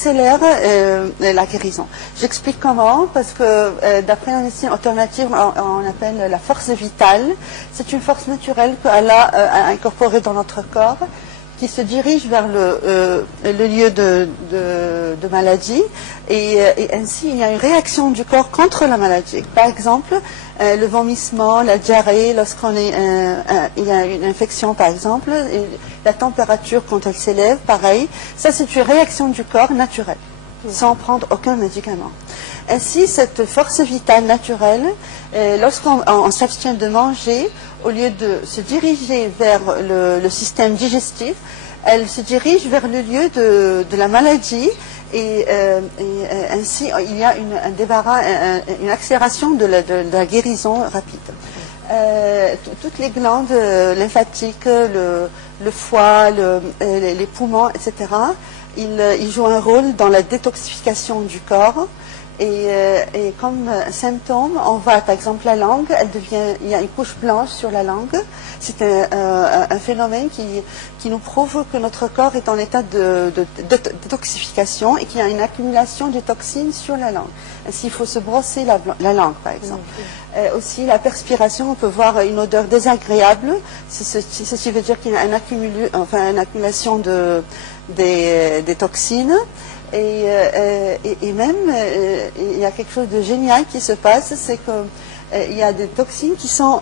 accélère la guérison. J'explique comment, parce que d'après la médecine alternative, on appelle la force vitale. C'est une force naturelle qu'Allah a incorporée dans notre corps, qui se dirige vers le lieu de maladie, et ainsi il y a une réaction du corps contre la maladie. Par exemple, le vomissement, la diarrhée, il y a une infection par exemple, et la température quand elle s'élève, pareil, ça c'est une réaction du corps naturelle, sans prendre aucun médicament. Ainsi, cette force vitale naturelle, lorsqu'on s'abstient de manger, au lieu de se diriger vers le système digestif, elle se dirige vers le lieu de la maladie, et ainsi il y a un débarras, une accélération de la guérison rapide. Toutes les glandes lymphatiques, le foie, les poumons, etc., ils jouent un rôle dans la détoxification du corps. Et comme symptôme, on voit par exemple la langue, il y a une couche blanche sur la langue. C'est un phénomène qui nous prouve que notre corps est en état de détoxification et qu'il y a une accumulation de toxines sur la langue. Ainsi, il faut se brosser la langue, par exemple. Aussi, la perspiration, on peut voir une odeur désagréable. Ceci veut dire qu'il y a une accumulation des toxines. Et même, il y a quelque chose de génial qui se passe, c'est qu'il y a des toxines qui sont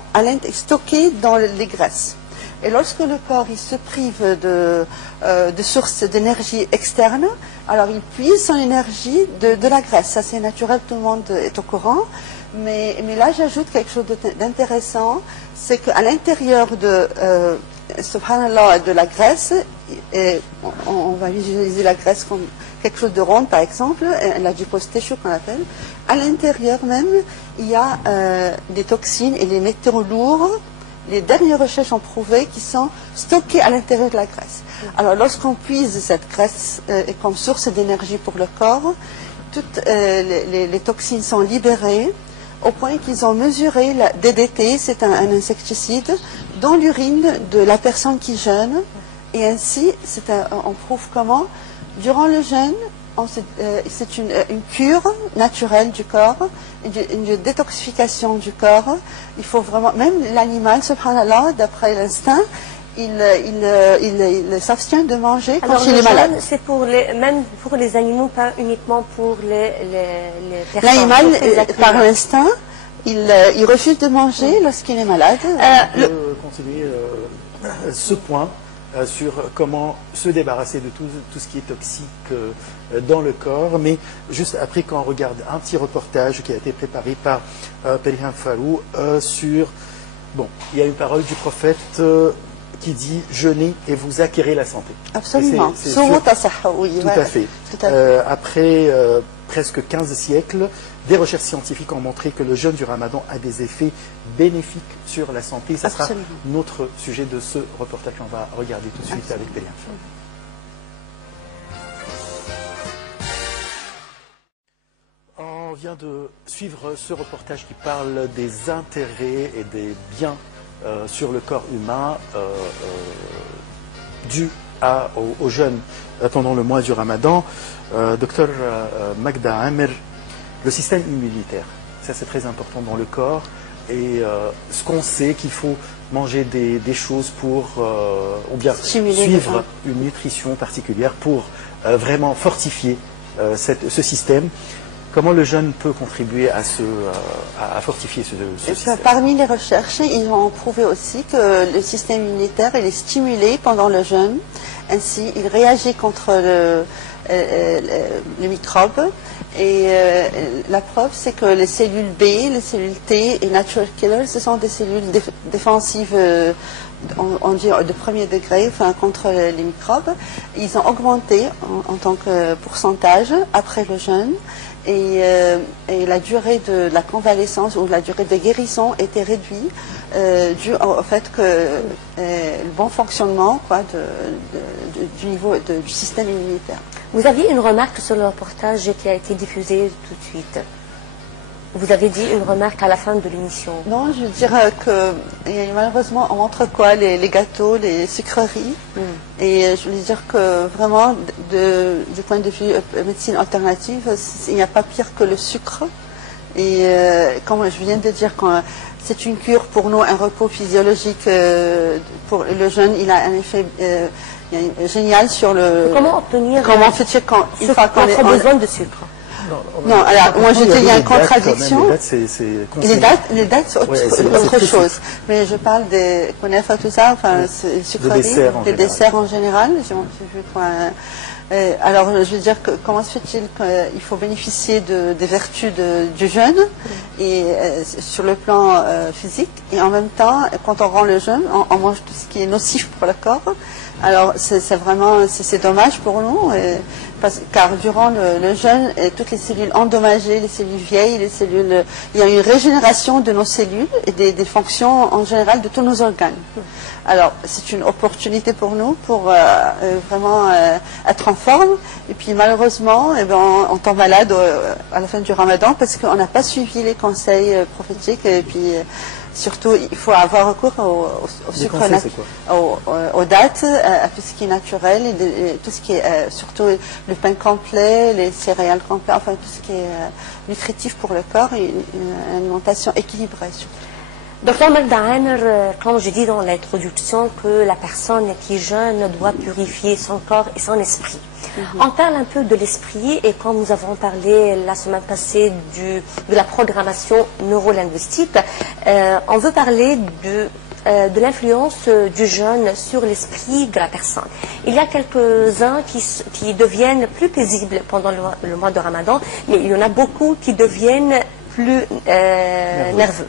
stockées dans les graisses. Et lorsque le corps il se prive de sources d'énergie externe, alors il puise son énergie de la graisse. Ça c'est naturel, tout le monde est au courant. Mais là j'ajoute quelque chose d'intéressant, c'est qu'à l'intérieur subhanallah, de la graisse, et on va visualiser la graisse comme quelque chose de rond par exemple, l'adipose tissue qu'on appelle, à l'intérieur même il y a des toxines et des métaux lourds. Les dernières recherches ont prouvé qu'ils sont stockés à l'intérieur de la graisse. Alors lorsqu'on puise cette graisse comme source d'énergie pour le corps, toutes les toxines sont libérées au point qu'ils ont mesuré la DDT, c'est un insecticide, dans l'urine de la personne qui jeûne. Et ainsi, on prouve comment, durant le jeûne, c'est une cure naturelle du corps, une détoxification du corps. Il faut vraiment, même l'animal, subhanallah, d'après l'instinct, il s'abstient de manger quand il est malade. C'est même pour les animaux, pas uniquement pour les personnes. L'animal, par l'instinct, il refuse de manger lorsqu'il est malade. On peut continuer ce point sur comment se débarrasser de tout ce qui est toxique dans le corps, mais juste après quand on regarde un petit reportage qui a été préparé par Perihan Farou sur, bon, il y a une parole du prophète qui dit « jeûnez et vous acquérez la santé ». Absolument. Oui, tout à fait. Après presque 15 siècles, des recherches scientifiques ont montré que le jeûne du Ramadan a des effets bénéfiques sur la santé. Ça sera notre sujet de ce reportage qu'on va regarder tout de suite avec Perihan Farou. On vient de suivre ce reportage qui parle des intérêts et des biens sur le corps humain dus au jeûne pendant le mois du Ramadan. Docteur Magda Amer, le système immunitaire, ça c'est très important dans le corps, et ce qu'on sait qu'il faut manger des choses pour, ou bien suivre une nutrition particulière pour vraiment fortifier ce système. Comment le jeûne peut contribuer à fortifier ce système? Parmi les recherches, ils ont prouvé aussi que le système immunitaire il est stimulé pendant le jeûne. Ainsi, il réagit contre le microbe. Et la preuve, c'est que les cellules B, les cellules T et natural killers, ce sont des cellules défensives on dit de premier degré, enfin, contre les microbes. Ils ont augmenté en tant que pourcentage après le jeûne. Et la durée de la convalescence ou la durée de guérison était réduite dû au fait que le bon fonctionnement du niveau du système immunitaire. Vous aviez une remarque sur le reportage qui a été diffusé tout de suite. Vous avez dit une remarque à la fin de l'émission. Non, je veux dire que malheureusement, on montre quoi les gâteaux, les sucreries. Et je voulais dire que vraiment, du point de vue médecine alternative, il n'y a pas pire que le sucre. Et comme je viens de dire, c'est une cure pour nous, un repos physiologique pour le jeune. Il a un effet génial sur le... Comment obtenir notre besoin de sucre? Non, alors moi je dis il y a une contradiction. Les dates, c'est autre chose. Mais je parle des kunafa, tout ça, enfin, sucreries, des desserts en général. Alors, je veux dire, comment se fait-il qu'il faut bénéficier des vertus du jeûne et sur le plan physique, et en même temps, quand on rend le jeûne, on mange tout ce qui est nocif pour le corps. Alors, c'est dommage pour nous, car durant le jeûne, toutes les cellules endommagées, les cellules vieilles, il y a une régénération de nos cellules et des fonctions en général de tous nos organes. Alors, c'est une opportunité pour nous pour vraiment être en forme. Et puis, malheureusement, on tombe malade à la fin du ramadan parce qu'on n'a pas suivi les conseils prophétiques. Et puis, surtout, il faut avoir recours au sucre, aux dates, à tout ce qui est naturel, et tout ce qui est surtout le pain complet, les céréales complètes, enfin tout ce qui est nutritif pour le corps et une alimentation équilibrée surtout. Docteur Magda Amer, comme je dis dans l'introduction, que la personne qui jeûne doit purifier son corps et son esprit. On parle un peu de l'esprit, et comme nous avons parlé la semaine passée de la programmation neurolinguistique, on veut parler de l'influence du jeûne sur l'esprit de la personne. Il y a quelques-uns qui deviennent plus paisibles pendant le mois de Ramadan, mais il y en a beaucoup qui deviennent plus nerveux.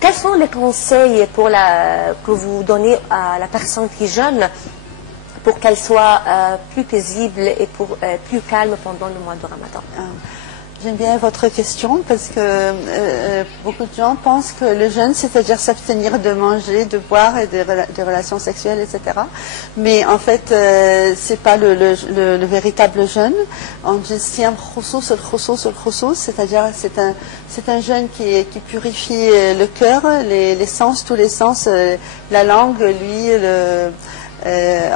Quels sont les conseils que vous donnez à la personne qui jeûne pour qu'elle soit plus paisible et plus calme pendant le mois de Ramadan? J'aime bien votre question parce que beaucoup de gens pensent que le jeûne, c'est-à-dire s'abstenir de manger, de boire et de relations sexuelles, etc. Mais en fait, c'est pas le véritable jeûne. On dit siyam khusus al-khusus, c'est-à-dire c'est un jeûne qui purifie le cœur, les sens, tous les sens, la langue, l'huile,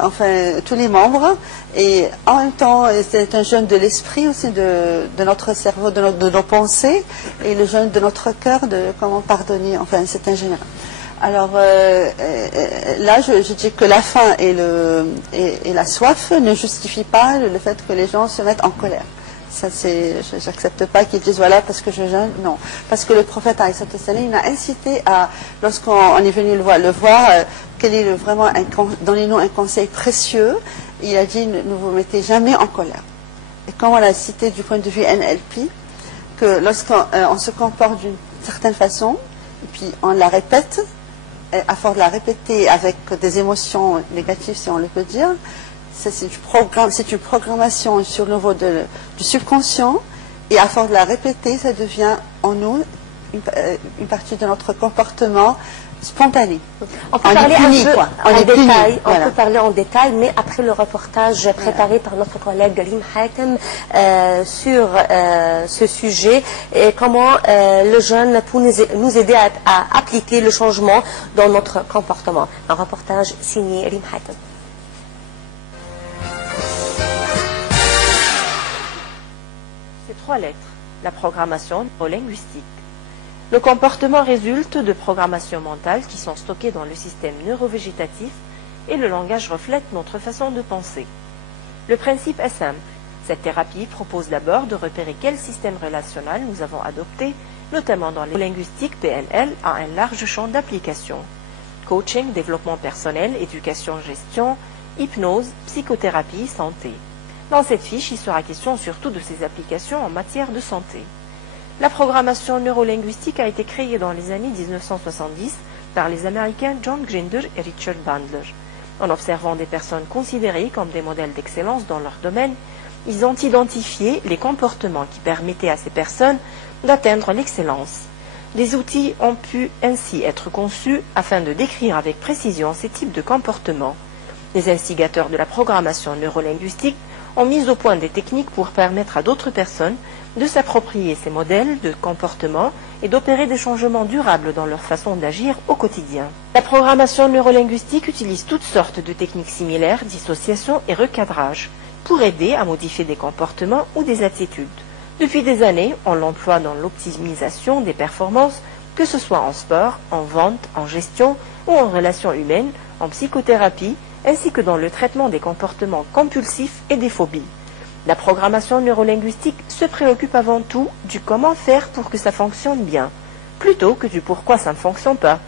enfin tous les membres. Et en même temps, c'est un jeûne de l'esprit aussi, de notre cerveau, de nos pensées, et le jeûne de notre cœur, de comment pardonner, enfin c'est un général. Alors là, je dis que la faim et la soif ne justifient pas le fait que les gens se mettent en colère. Ça, j'accepte pas qu'ils disent voilà parce que je jeûne, non. Parce que le prophète il a incité à, lorsqu'on est venu le voir, quel est vraiment donnez-nous un conseil précieux. Il a dit ne vous mettez jamais en colère. Et comme on l'a cité du point de vue NLP, que lorsqu'on se comporte d'une certaine façon, et puis on la répète, à force de la répéter avec des émotions négatives, si on le peut dire, c'est une programmation sur le niveau du subconscient, et à force de la répéter, ça devient en nous une partie de notre comportement spontané. On peut parler un peu parler en détail, mais après le reportage préparé par notre collègue Rim Hatem sur ce sujet et comment le jeûne peut nous aider à appliquer le changement dans notre comportement. Un reportage signé Rim Hatem. Ces 3 lettres, la programmation neurolinguistique. Le comportement résulte de programmations mentales qui sont stockées dans le système neurovégétatif et le langage reflète notre façon de penser. Le principe est simple. Cette thérapie propose d'abord de repérer quel système relationnel nous avons adopté, notamment dans les linguistiques PNL, a un large champ d'application. Coaching, développement personnel, éducation, gestion, hypnose, psychothérapie, santé. Dans cette fiche, il sera question surtout de ces applications en matière de santé. La programmation neurolinguistique a été créée dans les années 1970 par les Américains John Grinder et Richard Bandler. En observant des personnes considérées comme des modèles d'excellence dans leur domaine, ils ont identifié les comportements qui permettaient à ces personnes d'atteindre l'excellence. Des outils ont pu ainsi être conçus afin de décrire avec précision ces types de comportements. Les instigateurs de la programmation neurolinguistique ont mis au point des techniques pour permettre à d'autres personnes de s'approprier ces modèles de comportement et d'opérer des changements durables dans leur façon d'agir au quotidien. La programmation neurolinguistique utilise toutes sortes de techniques similaires, dissociation et recadrage, pour aider à modifier des comportements ou des attitudes. Depuis des années, on l'emploie dans l'optimisation des performances, que ce soit en sport, en vente, en gestion ou en relations humaines, en psychothérapie, ainsi que dans le traitement des comportements compulsifs et des phobies. La programmation neurolinguistique se préoccupe avant tout du comment faire pour que ça fonctionne bien, plutôt que du pourquoi ça ne fonctionne pas.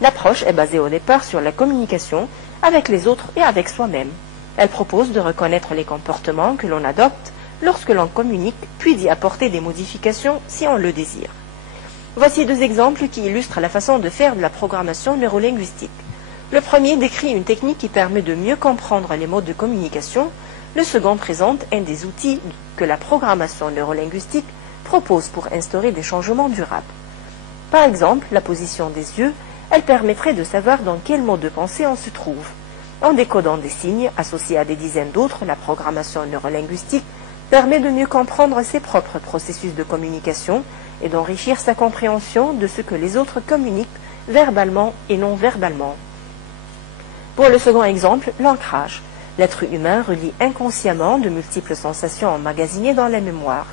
L'approche est basée au départ sur la communication avec les autres et avec soi-même. Elle propose de reconnaître les comportements que l'on adopte lorsque l'on communique, puis d'y apporter des modifications si on le désire. Voici 2 exemples qui illustrent la façon de faire de la programmation neurolinguistique. Le premier décrit une technique qui permet de mieux comprendre les modes de communication. Le second présente un des outils que la programmation neurolinguistique propose pour instaurer des changements durables. Par exemple, la position des yeux, elle permettrait de savoir dans quel mode de pensée on se trouve. En décodant des signes associés à des dizaines d'autres, la programmation neurolinguistique permet de mieux comprendre ses propres processus de communication et d'enrichir sa compréhension de ce que les autres communiquent verbalement et non verbalement. Pour le second exemple, l'ancrage. L'être humain relie inconsciemment de multiples sensations emmagasinées dans la mémoire.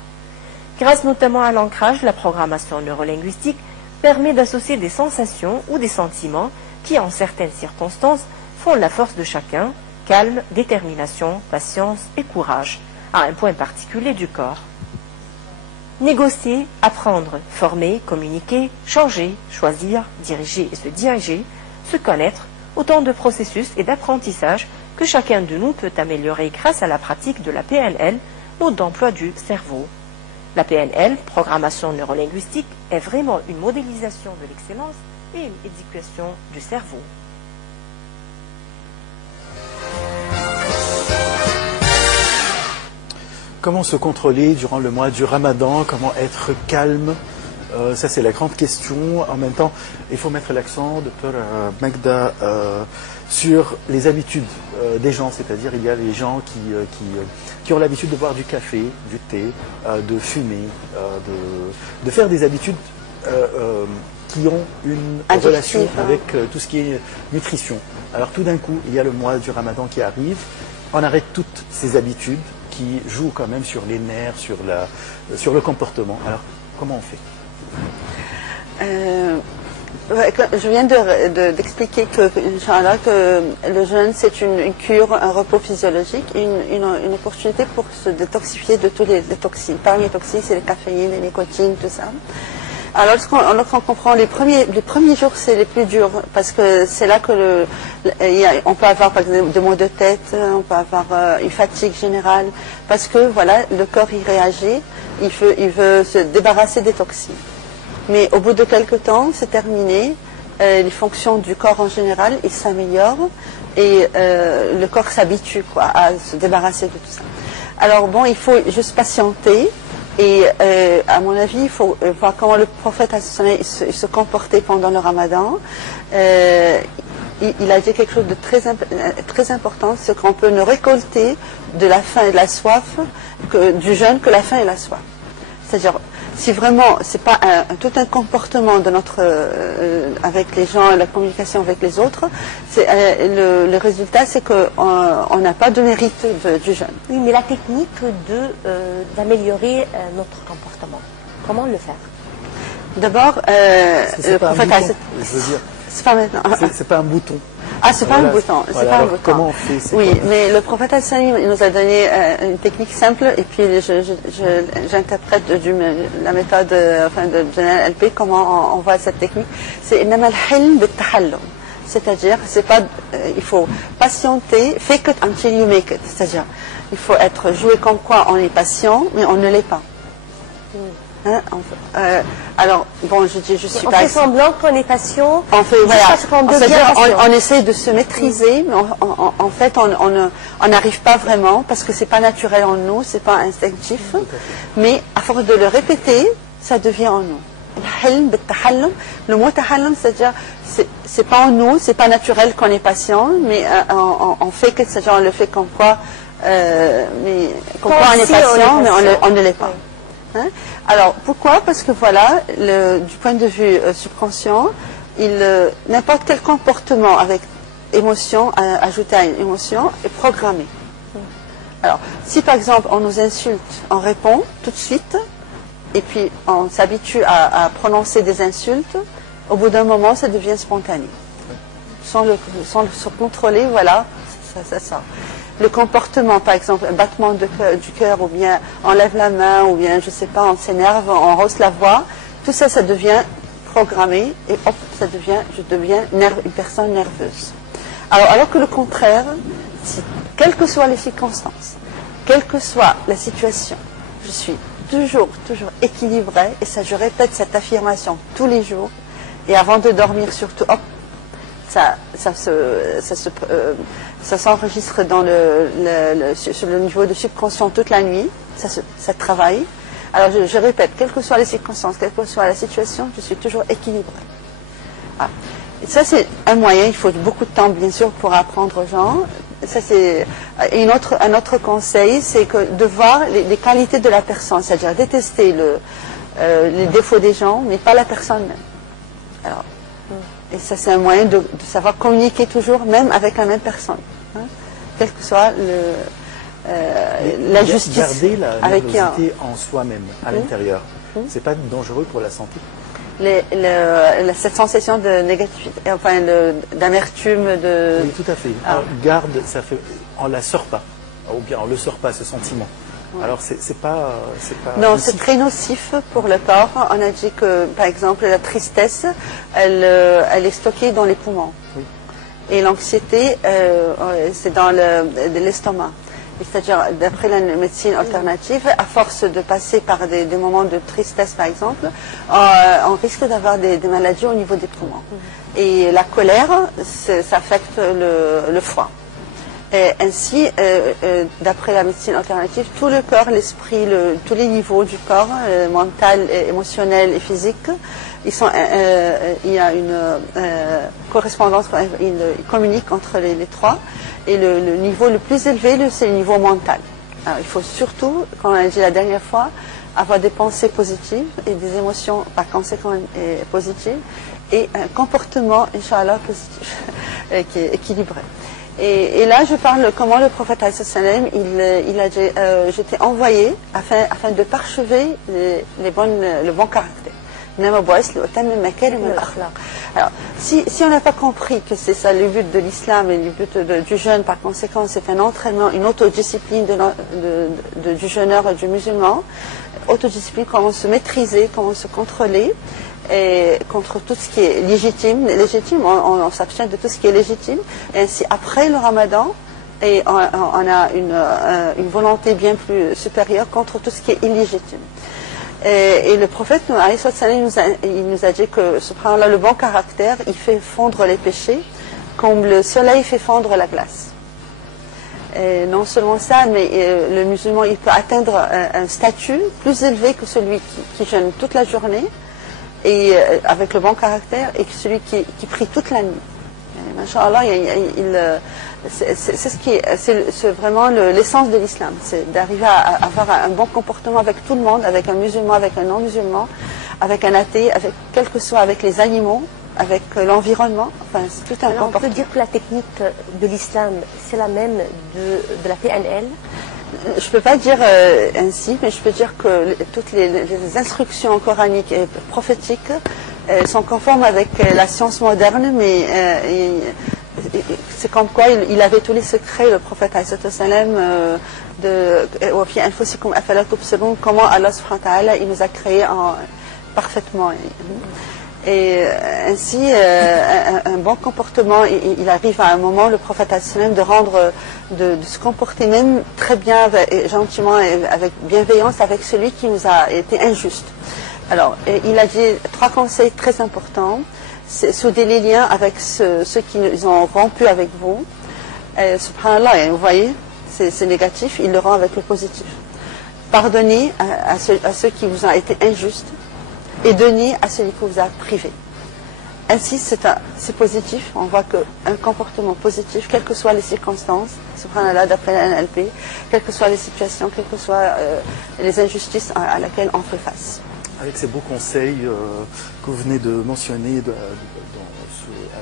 Grâce notamment à l'ancrage, la programmation neurolinguistique permet d'associer des sensations ou des sentiments qui, en certaines circonstances, font la force de chacun, calme, détermination, patience et courage, à un point particulier du corps. Négocier, apprendre, former, communiquer, changer, choisir, diriger et se diriger, se connaître, autant de processus et d'apprentissage que chacun de nous peut améliorer grâce à la pratique de la PNL, mode d'emploi du cerveau. La PNL, programmation neurolinguistique, est vraiment une modélisation de l'excellence et une éducation du cerveau. Comment se contrôler durant le mois du Ramadan? Comment être calme? Ça, c'est la grande question. En même temps, il faut mettre l'accent, docteur Magda, sur les habitudes des gens. C'est-à-dire, il y a les gens qui ont l'habitude de boire du café, du thé, de fumer, de faire des habitudes qui ont une relation avec tout ce qui est nutrition. Alors, tout d'un coup, il y a le mois du Ramadan qui arrive. On arrête toutes ces habitudes qui jouent quand même sur les nerfs, sur le comportement. Alors, comment on fait? Je viens d'expliquer que le jeûne, c'est une cure, un repos physiologique, une opportunité pour se détoxifier de tous les toxines. Parmi les toxines, c'est la caféine, les nicotines, tout ça. Alors, lorsqu'on comprend les premiers jours, c'est les plus durs, parce que c'est là que on peut avoir, par exemple, des maux de tête, on peut avoir une fatigue générale, parce que, voilà, le corps, il réagit, il veut se débarrasser des toxines. Mais au bout de quelques temps, c'est terminé, les fonctions du corps en général, ils s'améliorent, et le corps s'habitue, à se débarrasser de tout ça. Alors, bon, il faut juste patienter. Et à mon avis, il faut voir comment le prophète se comportait pendant le Ramadan. Il a dit quelque chose de très important, c'est qu'on peut ne récolter de la faim et de la soif du jeûne que la faim et la soif. C'est-à-dire, si vraiment c'est pas tout un comportement de avec les gens, la communication avec les autres, le résultat, c'est qu'on n'a pas de mérite du jeûne. Oui, mais la technique d'améliorer notre comportement, comment le faire? D'abord, le prophète c'est pas maintenant. C'est pas un bouton. Ah, c'est pas un bouton. C'est pas un bouton. Comment on fait? Oui, mais le prophète il nous a donné une technique simple, et puis j'interprète la méthode de General LP, comment on voit cette technique. C'est innama al-hilm bit-tahallum. C'est-à-dire, il faut patienter, fake it until you make it. C'est-à-dire, il faut jouer comme quoi on est patient, mais on ne l'est pas. Hein, alors, bon, je suis on pas... fait semblant qu'on est patient. On fait, voilà. On essaie de se maîtriser, mais en fait, on n'arrive pas vraiment, parce que c'est pas naturel en nous, c'est pas instinctif. Mais à force de le répéter, ça devient en nous. Le mot tahallum, c'est-à-dire, c'est pas en nous, c'est pas naturel qu'on est patient, mais on fait que c'est-à-dire on le fait comme quoi mais comme quoi on est patient, mais on ne l'est pas. Hein? Alors, pourquoi? Parce que voilà, du point de vue subconscient, n'importe quel comportement avec émotion, ajouté à une émotion, est programmé. Alors, si par exemple on nous insulte, on répond tout de suite, et puis on s'habitue à prononcer des insultes, au bout d'un moment, ça devient spontané. Sans se contrôler, voilà, ça sort. Le comportement, par exemple, un battement du cœur, ou bien on lève la main, ou bien, je ne sais pas, on s'énerve, on hausse la voix, tout ça, ça devient programmé, et hop, je deviens une personne nerveuse. Alors que le contraire, quelles que soient les circonstances, quelle que soit la situation, je suis toujours équilibrée, et ça, je répète cette affirmation tous les jours, et avant de dormir surtout, hop, ça s'enregistre sur le niveau de subconscient toute la nuit, ça travaille. Alors je répète, quelles que soient les circonstances, quelle que soit la situation, je suis toujours équilibrée. Ah. Et ça c'est un moyen, il faut beaucoup de temps bien sûr pour apprendre aux gens. Ça c'est un autre conseil, c'est de voir les qualités de la personne, c'est-à-dire détester les défauts des gens, mais pas la personne même. Alors, et ça, c'est un moyen de savoir communiquer toujours, même avec la même personne. Hein, quelle que soit la justice. Garder la nervosité en soi-même, à l'intérieur. C'est pas dangereux pour la santé? Cette sensation de négativité, enfin d'amertume, Oui, tout à fait. Garde, ça fait, on la sort pas, ou bien on le sort pas, ce sentiment. Alors c'est pas non, c'est très nocif pour le corps. On a dit que, par exemple, la tristesse, elle est stockée dans les poumons. Oui. Et l'anxiété, c'est dans l'estomac. C'est-à-dire, d'après la médecine alternative, à force de passer par des moments de tristesse, par exemple, on risque d'avoir des maladies au niveau des poumons. Et la colère, ça affecte le foie. Et ainsi, d'après la médecine alternative, tout le corps, l'esprit, tous les niveaux du corps, mental, émotionnel et physique, il y a une correspondance, ils communiquent entre les trois. Et le niveau le plus élevé, c'est le niveau mental. Alors, il faut surtout, comme on a dit la dernière fois, avoir des pensées positives et des émotions par conséquent positives et un comportement, Inch'Allah, positif, qui est équilibré. Et là, je parle comment le prophète sallam, j'étais envoyé afin de parchever le bon caractère. Alors, si on n'a pas compris que c'est ça le but de l'islam et le but du jeûne, par conséquent, c'est un entraînement, une autodiscipline du jeûneur et du musulman, autodiscipline, comment se maîtriser, comment se contrôler, et contre tout ce qui est légitime, on s'abstient de tout ce qui est légitime, et ainsi après le ramadan, et on a une volonté bien plus supérieure contre tout ce qui est illégitime. Et le prophète, il nous a dit que, subhanallah, le bon caractère, il fait fondre les péchés, comme le soleil fait fondre la glace. Et non seulement ça, mais le musulman, il peut atteindre un statut plus élevé que celui qui jeûne toute la journée, et avec le bon caractère, et que celui qui prie toute la nuit. Masha'Allah, c'est vraiment l'essence de l'islam, c'est d'arriver à avoir un bon comportement avec tout le monde, avec un musulman, avec un non-musulman, avec un athée, quel que soit avec les animaux, avec l'environnement, enfin c'est tout un comportement. On peut dire que la technique de l'islam, c'est la même de la PNL? Je ne peux pas dire ainsi, mais je peux dire que toutes les instructions coraniques et prophétiques sont conformes avec la science moderne, mais c'est comme quoi il avait tous les secrets, le prophète comment Allah subhanahu wa ta'ala, il nous a créés parfaitement. Et ainsi, un bon comportement, il arrive à un moment, le prophète de se comporter même très bien, gentiment, avec bienveillance avec celui qui nous a été injuste. Alors, il a dit 3 conseils très importants. C'est souder les liens avec ceux qui ont rompu avec vous. Subhanallah, vous voyez, c'est négatif, il le rend avec le positif. Pardonnez à ceux qui vous ont été injustes et donnez à celui qui vous a privé. Ainsi, c'est positif, on voit qu'un comportement positif, quelles que soient les circonstances, subhanallah, d'après la NLP, quelles que soient les situations, quelles que soient les injustices à laquelle on fait face. Avec ces beaux conseils que vous venez de mentionner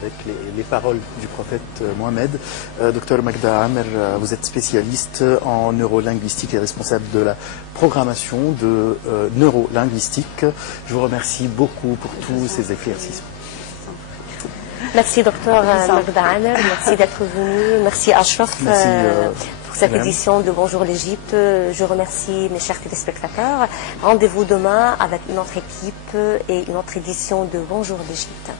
avec les paroles du prophète Mohamed, Dr Magda Amer, vous êtes spécialiste en neurolinguistique et responsable de la programmation de neurolinguistique. Je vous remercie beaucoup pour tous ces éclaircissements. Merci docteur Magda Amer, merci d'être venu, merci Ashraf pour cette édition de Bonjour l'Égypte. Je remercie mes chers téléspectateurs. Rendez-vous demain avec une autre équipe et une autre édition de Bonjour l'Égypte.